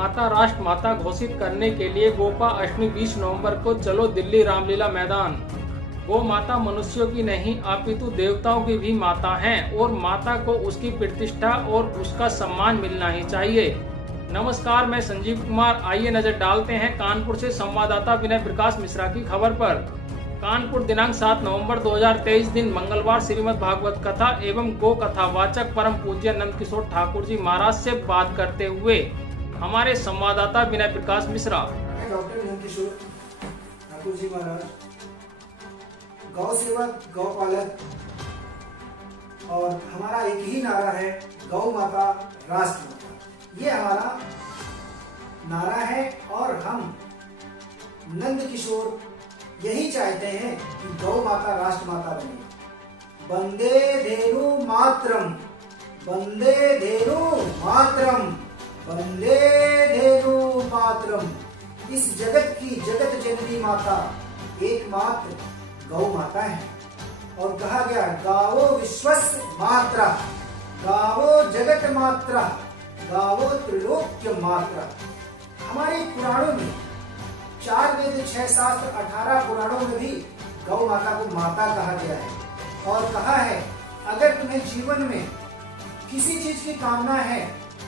माता राष्ट्र माता घोषित करने के लिए गोपा अष्टमी 20 नवंबर को चलो दिल्ली रामलीला मैदान। गौ माता मनुष्यों की नहीं अपितु देवताओं की भी माता है और माता को उसकी प्रतिष्ठा और उसका सम्मान मिलना ही चाहिए। नमस्कार, मैं संजीव कुमार। आइए नजर डालते हैं कानपुर से संवाददाता विनय प्रकाश मिश्रा की खबर पर। कानपुर दिनांक 7 नवंबर 2023 दिन मंगलवार श्रीमद् भागवत कथा एवं गो कथा वाचक परम पूज्य नंद किशोर ठाकुर जी महाराज से बात करते हुए हमारे संवाददाता विनय प्रकाश मिश्रा। डॉक्टर नंद किशोर ठाकुर जी महाराज गौ सेवक, गौ पालक, और हमारा एक ही नारा है, गौ माता राष्ट्र माता। ये हमारा नारा है और हम नंद किशोर यही चाहते हैं कि गौ माता राष्ट्र माता बने। वंदे धेनु मातरम, वंदे धेनु मातरम, वंदे धेनु मातरम। इस जगत की जगत जननी माता एकमात्र गौ माता है और कहा गया गावो विश्वस्य मात्रा, गावो जगत मात्रा, गावो त्रिलोक्य मात्रा। हमारे पुराणों में 4 वेद 6 शास्त्र 18 पुराणों में भी गौ माता को माता कहा गया है और कहा है अगर तुम्हें जीवन में किसी चीज की कामना है,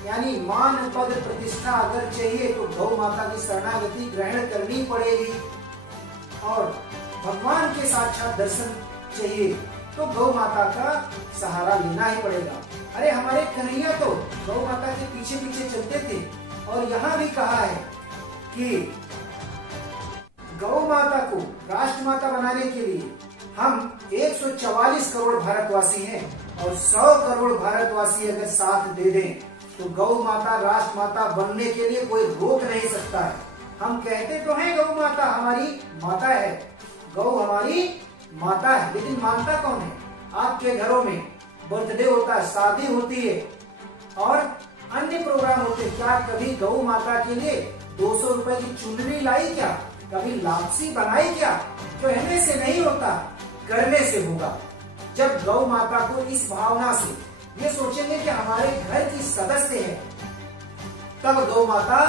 यानी मान पद प्रतिष्ठा अगर चाहिए, तो गौ माता की शरणागति ग्रहण करनी पड़ेगी। और भगवान के साक्षात दर्शन चाहिए तो गौ माता का सहारा लेना ही पड़ेगा। अरे हमारे कन्हैया तो गौ माता के पीछे पीछे चलते थे और यहाँ भी कहा है कि गौ माता को राष्ट्र माता बनाने के लिए हम 144 करोड़ भारतवासी हैं और 100 करोड़ भारतवासी अगर साथ दे दें तो गौ माता राष्ट्र माता बनने के लिए कोई रोक नहीं सकता है। हम कहते तो हैं गौ माता हमारी माता है, गौ हमारी माता है, लेकिन मानता कौन है? आपके घरों में बर्थडे होता है, शादी होती है और अन्य प्रोग्राम होते हैं, क्या कभी गौ माता के लिए 200 रुपए की चुनरी लाई क्या? कभी लापसी बनाई क्या? कहने से नहीं होता, करने से होगा। जब गौ माता को इस भावना से ये सोचेंगे कि हमारे घर की सदस्य है, तब गौ माता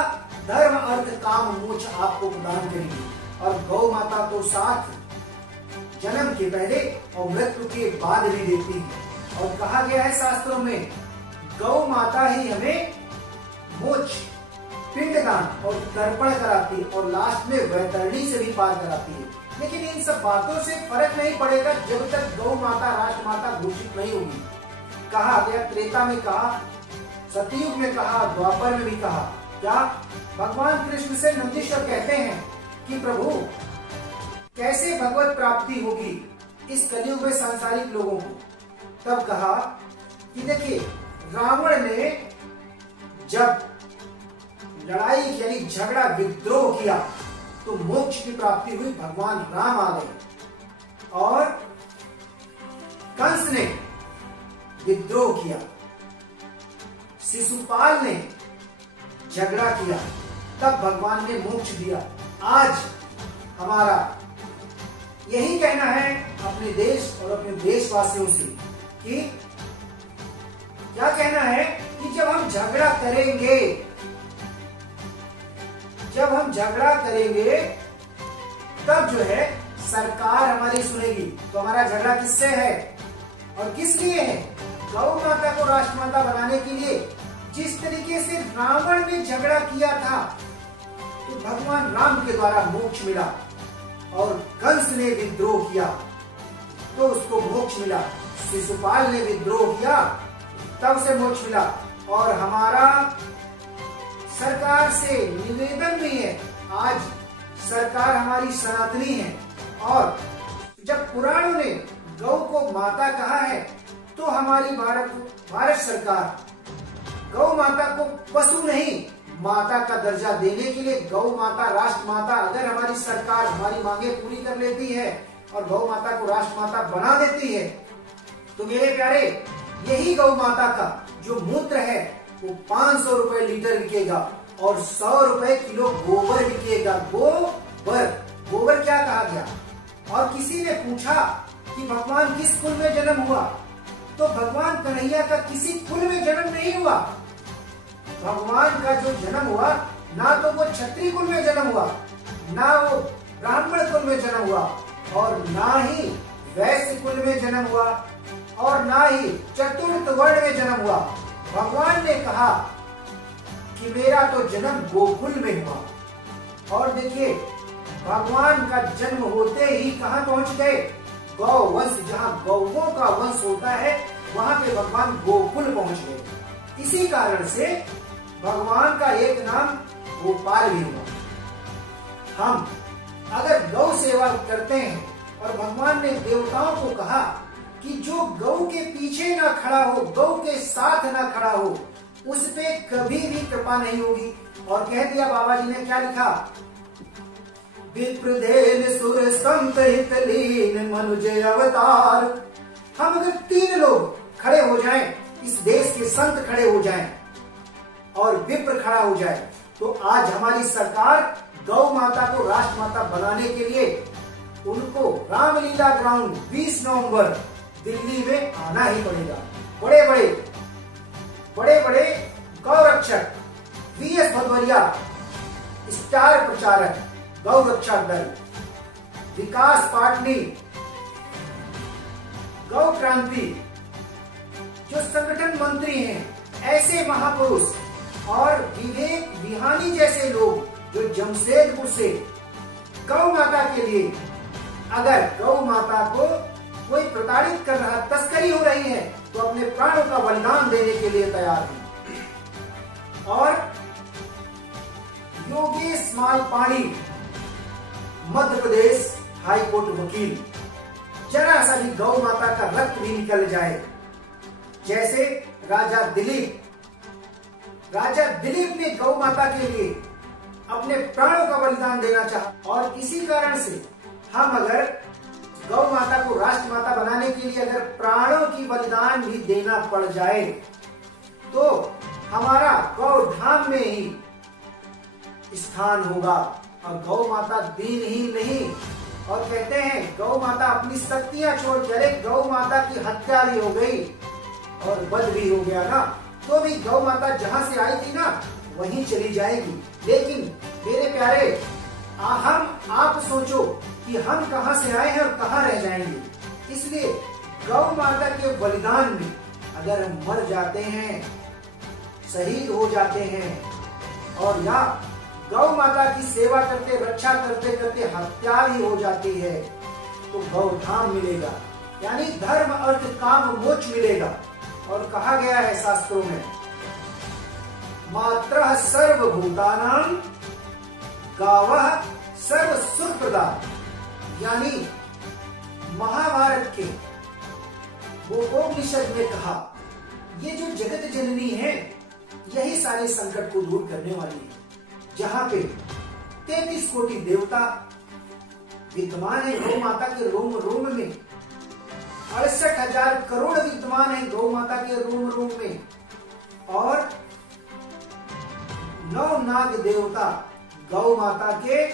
धर्म अर्थ काम मोक्ष आपको प्रदान करेगी। और गौ माता तो साथ जन्म के पहले और मृत्यु के बाद भी देती है और कहा गया है शास्त्रों में गौ माता ही हमें मोक्ष, पिंडदान और तर्पण कराती है और लास्ट में वैतरणी से भी पार कराती है। लेकिन इन सब बातों से फर्क नहीं पड़ेगा जब तक गौ माता राष्ट्र माता घोषित नहीं होगी। कहा गया, त्रेता में कहा, सतयुग में कहा, द्वापर में भी कहा। क्या भगवान कृष्ण से नंदीश्वर कहते हैं कि प्रभु कैसे भगवत प्राप्ति होगी इस कलयुग में सांसारिक लोगों को? तब कहा कि देखिए, रावण ने जब लड़ाई यानी झगड़ा विद्रोह किया तो मोक्ष की प्राप्ति हुई, भगवान राम आ गए। और कंस ने विद्रोह किया, शिशुपाल ने झगड़ा किया, तब भगवान ने मोक्ष दिया। आज हमारा यही कहना है अपने देश और अपने देशवासियों से कि क्या कहना है कि जब हम झगड़ा करेंगे, जब हम झगड़ा करेंगे तब जो है सरकार हमारी सुनेगी। तो हमारा झगड़ा किससे है और किस लिए है? गौ माता को राष्ट्र माता बनाने के लिए। जिस तरीके से रावण ने झगड़ा किया था तो भगवान राम के द्वारा मोक्ष मिला और कंस ने विद्रोह किया तो उसको मोक्ष मिला, शिशुपाल ने विद्रोह किया तब से मोक्ष मिला। और हमारा सरकार से निवेदन भी है, आज सरकार हमारी सनातनी है और जब पुराणों ने गौ को माता कहा है तो हमारी भारत सरकार गौ माता को पशु नहीं माता का दर्जा देने के लिए गौ माता राष्ट्र माता, अगर हमारी सरकार हमारी मांगे पूरी कर लेती है और गौ माता को राष्ट्र माता बना देती है तो मेरे प्यारे यही गौ माता का जो मूत्र है वो 500 रुपए लीटर बिकेगा और 100 रुपए किलो गोबर बिकेगा। गोबर, गोबर क्या कहा गया? और किसी ने पूछा कि भगवान किस कुल में जन्म हुआ, तो भगवान कन्हैया का किसी कुल में जन्म नहीं हुआ। भगवान का जो जन्म हुआ ना तो वो क्षत्रिय कुल में जन्म हुआ, ना वो ब्राह्मण कुल में जन्म हुआ, और ना ही वैश्य कुल में जन्म हुआ, और ना ही चतुर्थ वर्ण में जन्म हुआ। भगवान ने कहा कि मेरा तो जन्म गोकुल में हुआ। और देखिए, भगवान का जन्म होते ही कहाँ पहुंच गए? गौ वंश, जहाँ गौओं का वंश होता है वहां पे भगवान गोकुल पहुंच गए। इसी कारण से भगवान का एक नाम गोपाल भी हुआ। हम अगर गौ सेवा करते हैं, और भगवान ने देवताओं को कहा कि जो गौ के पीछे ना खड़ा हो, गौ के साथ ना खड़ा हो, उस पे कभी भी कृपा नहीं होगी। और कह दिया बाबा जी ने, क्या लिखा? विप्रदेन सुर संत हित लीन मनुज अवतार। हम अगर 3 लोग खड़े हो जाएं, इस देश के संत खड़े हो जाएं और विप्र खड़ा हो जाए, तो आज हमारी सरकार गौ माता को राष्ट्रमाता बनाने के लिए उनको रामलीला ग्राउंड 20 नवंबर दिल्ली में आना ही पड़ेगा। बड़े बड़े गौ रक्षक वीएस भदौरिया, स्टार प्रचारक गौ रक्षा दल, विकास पाटनी, गौ क्रांति, जो संगठन मंत्री हैं, ऐसे महापुरुष, और विवेक विहानी जैसे लोग जो जमशेदपुर से गौ माता के लिए, अगर गौ माता को कोई प्रताड़ित कर रहा, तस्करी हो रही है, तो अपने प्राणों का बलिदान देने के लिए तैयार हैं। और योगेश मालपाणी, मध्य प्रदेश हाई कोर्ट वकील, जरा सा भी गौ माता का रक्त भी निकल जाए, जैसे राजा दिलीप ने गौ माता के लिए अपने प्राणों का बलिदान देना चाहा। और इसी कारण से हम अगर गौ माता को राष्ट्र माता बनाने के लिए अगर प्राणों की बलिदान भी देना पड़ जाए, तो हमारा गौ धाम में ही स्थान होगा। और गौ माता दीन ही नहीं, और कहते हैं गौ माता अपनी शक्तियां छोड़ के, अरे गौ माता की हत्या भी हो गई और वध भी हो गया ना, तो भी गौ माता जहां से आई थी ना वहीं चली जाएगी। लेकिन मेरे प्यारे, आप सोचो कि हम कहां से आए हैं और कहां रह जाएंगे। इसलिए गौ माता के बलिदान में अगर हम मर जाते हैं, शहीद हो जाते हैं, और या गौ माता की सेवा करते, रक्षा करते करते हत्या भी हो जाती है, तो गौ धाम मिलेगा, यानी धर्म अर्थ काम मोक्ष मिलेगा। और कहा गया है शास्त्रों में, मात्रः सर्वभूतानां गावः सर्व सुख प्रदा। यानी महाभारत के गोपोपनिषद में कहा, ये जो जगत जननी है, यही सारे संकट को दूर करने वाली है। जहां पे 33 कोटि देवता विद्यमान है गौ माता के रोम रोम में, 68,000 करोड़ विद्यमान है गौ माता के रोम रोम में, और 9 नाग देवता गौ माता के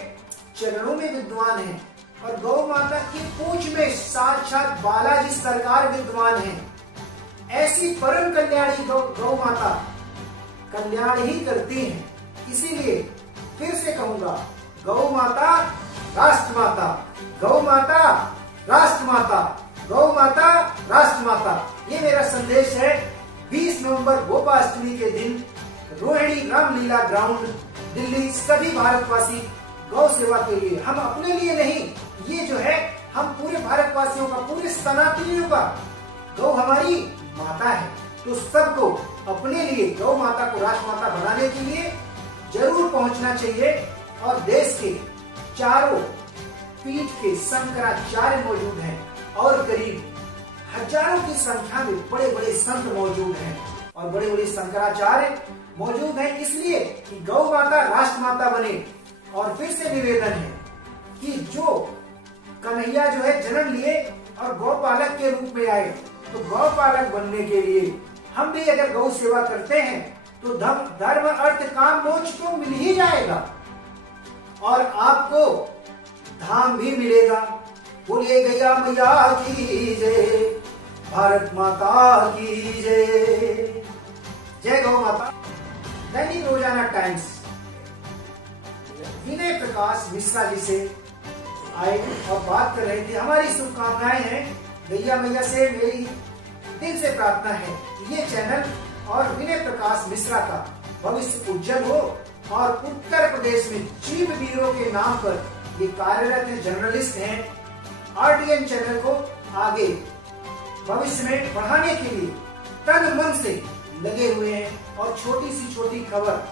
चरणों में विद्यमान है, और गौ माता की पूंछ में साक्षात बालाजी सरकार विद्यमान है। ऐसी परम कल्याणी गौ माता कल्याण ही करती है। इसीलिए फिर से कहूंगा, गौ माता राष्ट्र माता, गौ माता राष्ट्र माता, गौ माता राष्ट्र माता, ये मेरा संदेश है। 20 नवंबर गोपाष्टमी के दिन रोहिणी रामलीला ग्राउंड दिल्ली, सभी भारतवासी गौ सेवा के लिए, हम अपने लिए नहीं, ये जो है हम पूरे भारतवासियों का, पूरे सनातनियों का, गौ हमारी माता है, तो सबको अपने लिए गौ माता को राष्ट्र माता बनाने के लिए जरूर पहुंचना चाहिए। और देश के चारों पीठ के शंकराचार्य मौजूद हैं, और करीब हजारों की संख्या में बड़े बड़े संत मौजूद हैं, और बड़े बड़े शंकराचार्य मौजूद हैं, इसलिए कि गौ माता राष्ट्र माता बने। और फिर से निवेदन है कि जो कन्हैया जो है जन्म लिए और गौपालक के रूप में आए, तो गौपालक बनने के लिए हम भी अगर गौ सेवा करते हैं, तो धर्म अर्थ काम मोक्ष तो मिल ही जाएगा, और आपको धाम भी मिलेगा। बोलिए गैया मैया की जय, भारत माता की जय, जय गौ माता। दैनिक रोजाना टाइम्स विनय प्रकाश मिश्रा जी से आए और बात कर रहे थे। हमारी शुभकामनाएं हैं, गैया मैया से मेरी दिल से प्रार्थना है कि ये चैनल और विनय प्रकाश मिश्रा का भविष्य उज्जवल हो और उत्तर प्रदेश में चीफ ब्यूरो के नाम पर ये कार्यरत है, जर्नलिस्ट हैं, RDN चैनल को आगे भविष्य में बढ़ाने के लिए तन मन से लगे हुए हैं और छोटी सी छोटी खबर,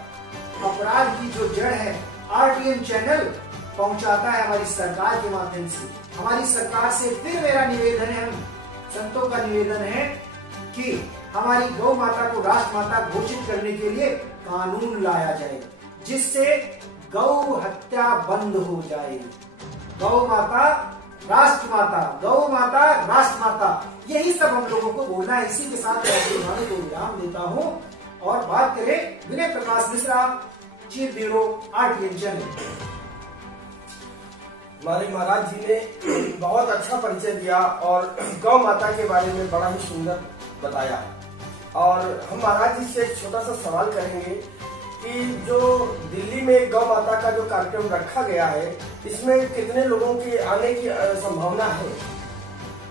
अपराध की जो जड़ है, RDN चैनल पहुंचाता है हमारी सरकार के माध्यम से। हमारी सरकार से फिर मेरा निवेदन है, हम संतों का निवेदन है कि हमारी गौ माता को राष्ट्र माता घोषित करने के लिए कानून लाया जाए, जिससे गौ हत्या बंद हो जाए। गौ माता राष्ट्र माता, गौ माता राष्ट्र माता, यही सब हम लोगों को बोलना है। इसी के साथ मैं को विराम देता हूँ और बात करें Vinay Prakash Mishra, chief bureau RDN channel. हमारे महाराज जी ने बहुत अच्छा परिचय दिया और गौ माता के बारे में बड़ा ही सुंदर बताया। और हम महाराज जी से एक छोटा सा सवाल करेंगे कि जो दिल्ली में गौ माता का जो कार्यक्रम रखा गया है, इसमें कितने लोगों के आने की संभावना है?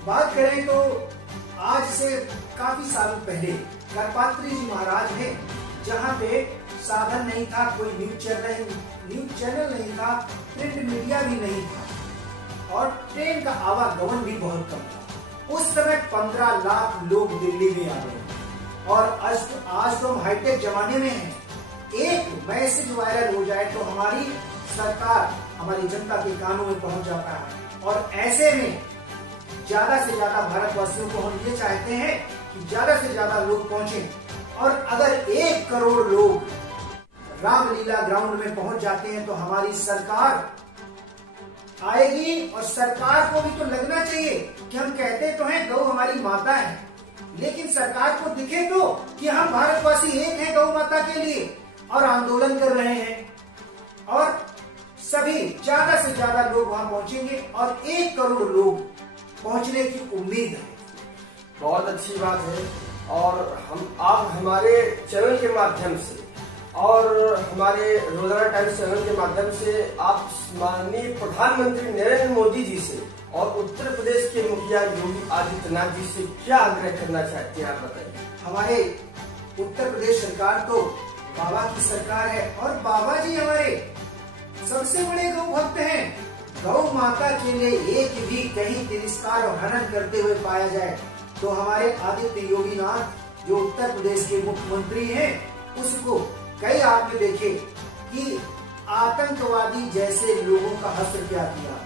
बात करें तो आज से काफी सालों पहले करपात्री जी महाराज ने, जहाँ पे साधन नहीं था, कोई न्यूज चैनल नहीं था, प्रिंट मीडिया भी नहीं था और ट्रेन का आवागमन भी बहुत कम था। उस समय 15 लाख लोग दिल्ली में आ गए और आज तो हम हाईटेक जमाने में हैं। एक मैसेज वायरल हो जाए तो हमारी सरकार, हमारी जनता के कानों में पहुंच जाता है और ऐसे में ज्यादा से ज्यादा भारतवासियों को हम ये चाहते हैं कि ज्यादा से ज्यादा लोग पहुंचे और अगर 1 करोड़ लोग रामलीला ग्राउंड में पहुंच जाते हैं तो हमारी सरकार आएगी। और सरकार को भी तो लगना चाहिए कि हम कहते तो हैं गौ हमारी माता है, लेकिन सरकार को दिखे तो कि हम भारतवासी एक हैं गौ माता के लिए और आंदोलन कर रहे हैं और सभी ज्यादा से ज्यादा लोग वहां पहुंचेंगे और 1 करोड़ लोग पहुंचने की उम्मीद है। बहुत अच्छी बात है। और आप हमारे चैनल के माध्यम से और हमारे रोजाना टाइम्स चैनल के माध्यम से आप माननीय प्रधानमंत्री नरेंद्र मोदी जी से और उत्तर प्रदेश के मुखिया योगी आदित्यनाथ जी से क्या आग्रह करना चाहते हैं, आप बताइए। हमारे उत्तर प्रदेश सरकार तो बाबा की सरकार है और बाबा जी हमारे सबसे बड़े गौ भक्त हैं। गौ माता के लिए एक भी कहीं तिरस्कार और हनन करते हुए पाया जाए तो हमारे आदित्य योगीनाथ जो उत्तर प्रदेश के मुख्यमंत्री हैं, उसको कई आपने देखे कि आतंकवादी जैसे लोगों का हस्त्र क्या किया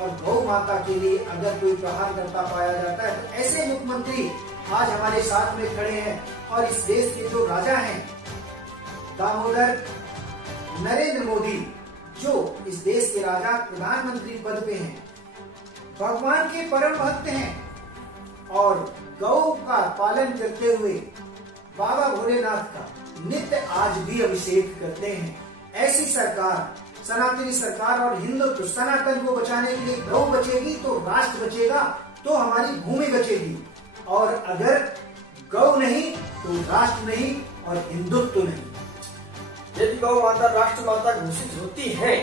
और गौ माता के लिए अगर कोई प्रहार करता पाया जाता है तो ऐसे मुख्यमंत्री आज हमारे साथ में खड़े हैं। और इस देश के जो राजा हैं दामोदर नरेंद्र मोदी, जो इस देश के राजा प्रधानमंत्री पद पे हैं, भगवान के परम भक्त हैं और गौ का पालन करते हुए बाबा भोलेनाथ का नित्य आज भी अभिषेक करते हैं। ऐसी सरकार, सनातनी सरकार और हिंदुत्व सनातन को बचाने के लिए गौ बचेगी तो राष्ट्र बचेगा, तो हमारी भूमि बचेगी। और अगर गौ नहीं तो राष्ट्र नहीं और हिंदुत्व नहीं। यदि गौ माता राष्ट्र माता घोषित होती है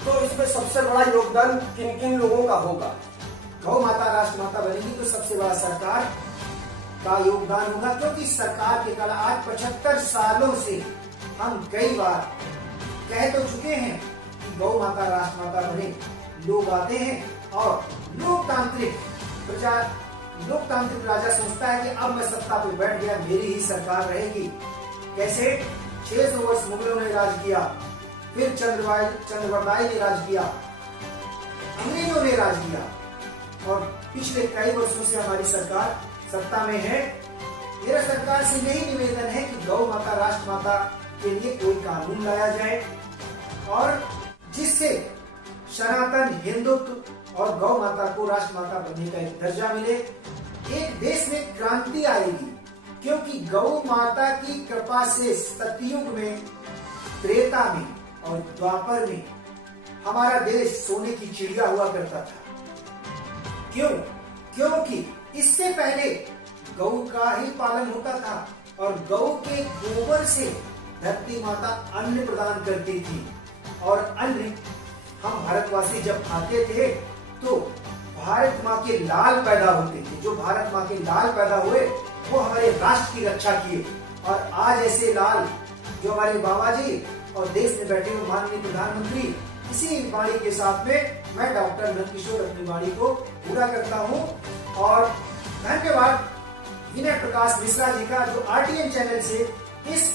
तो इसमें सबसे बड़ा योगदान किन किन लोगों का होगा? गौ माता राष्ट्र माता बनेगी तो सबसे बड़ा सरकार का योगदान होगा, क्योंकि सरकार के कल आज 75 सालों से हम कई बार कह तो चुके हैं कि गौ माता राष्ट्र माता बने। लोग आते हैं और लोकतांत्रिक राजा सोचता है कि अब मैं सत्ता पे बैठ गया, मेरी ही सरकार रहेगी। कैसे 600 वर्ष मुगलों ने राज किया, फिर चंद्रवरदाई ने राज किया, अंग्रेजों ने राज किया और पिछले कई वर्षों से हमारी सरकार सत्ता में है। मेरा सरकार से यही निवेदन है कि गौ माता राष्ट्र माता के लिए कोई कानून लाया जाए और जिससे सनातन हिंदुत्व और गौ माता को राष्ट्र माता बनने का एक दर्जा मिले। एक देश में क्रांति आएगी, क्योंकि गौ माता की कृपा से सतयुग में, त्रेता में और द्वापर में हमारा देश सोने की चिड़िया हुआ करता था। क्यों? क्योंकि इससे पहले गौ का ही पालन होता था और गौ के गोबर से धरती माता अन्न प्रदान करती थी और अन्न हम भारतवासी जब खाते थे तो भारत माँ के लाल पैदा होते थे। जो भारत माँ के लाल पैदा हुए वो हमारे राष्ट्र की रक्षा किए। और आज ऐसे लाल जो हमारे बाबा जी और देश में बैठे हुए माननीय प्रधानमंत्री, इसी वाणी के साथ में मैं डॉक्टर नंदकिशोर अपनी वाणी को पूरा करता हूँ। और धन्यवाद विनय प्रकाश मिश्रा जी का, जो RTN चैनल से इस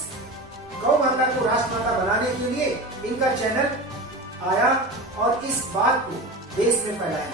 गौ माता को राष्ट्रमाता बनाने के लिए इनका चैनल आया और इस बात को देश में फैलाया।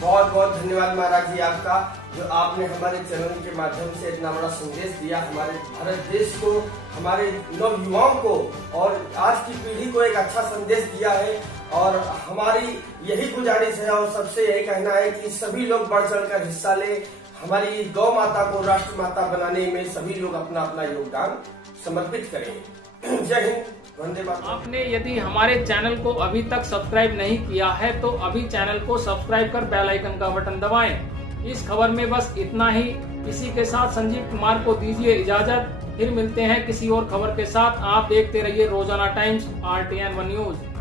बहुत बहुत धन्यवाद महाराज जी आपका, जो आपने हमारे चैनल के माध्यम से इतना बड़ा संदेश दिया हमारे भारत देश को, हमारे नव युवाओं को और आज की पीढ़ी को एक अच्छा संदेश दिया है। और हमारी यही गुजारिश है और सबसे यही कहना है कि सभी लोग बढ़ चढ़कर हिस्सा ले, हमारी गौ माता को राष्ट्र माता बनाने में सभी लोग अपना अपना योगदान समर्पित करें। जय हिंद, वंदे मातरम। आपने यदि हमारे चैनल को अभी तक सब्सक्राइब नहीं किया है तो अभी चैनल को सब्सक्राइब कर बेल आइकन का बटन दबाएं। इस खबर में बस इतना ही। इसी के साथ संजीव कुमार को दीजिए इजाजत। फिर मिलते हैं किसी और खबर के साथ। आप देखते रहिए रोजाना टाइम्स RTN 1 न्यूज।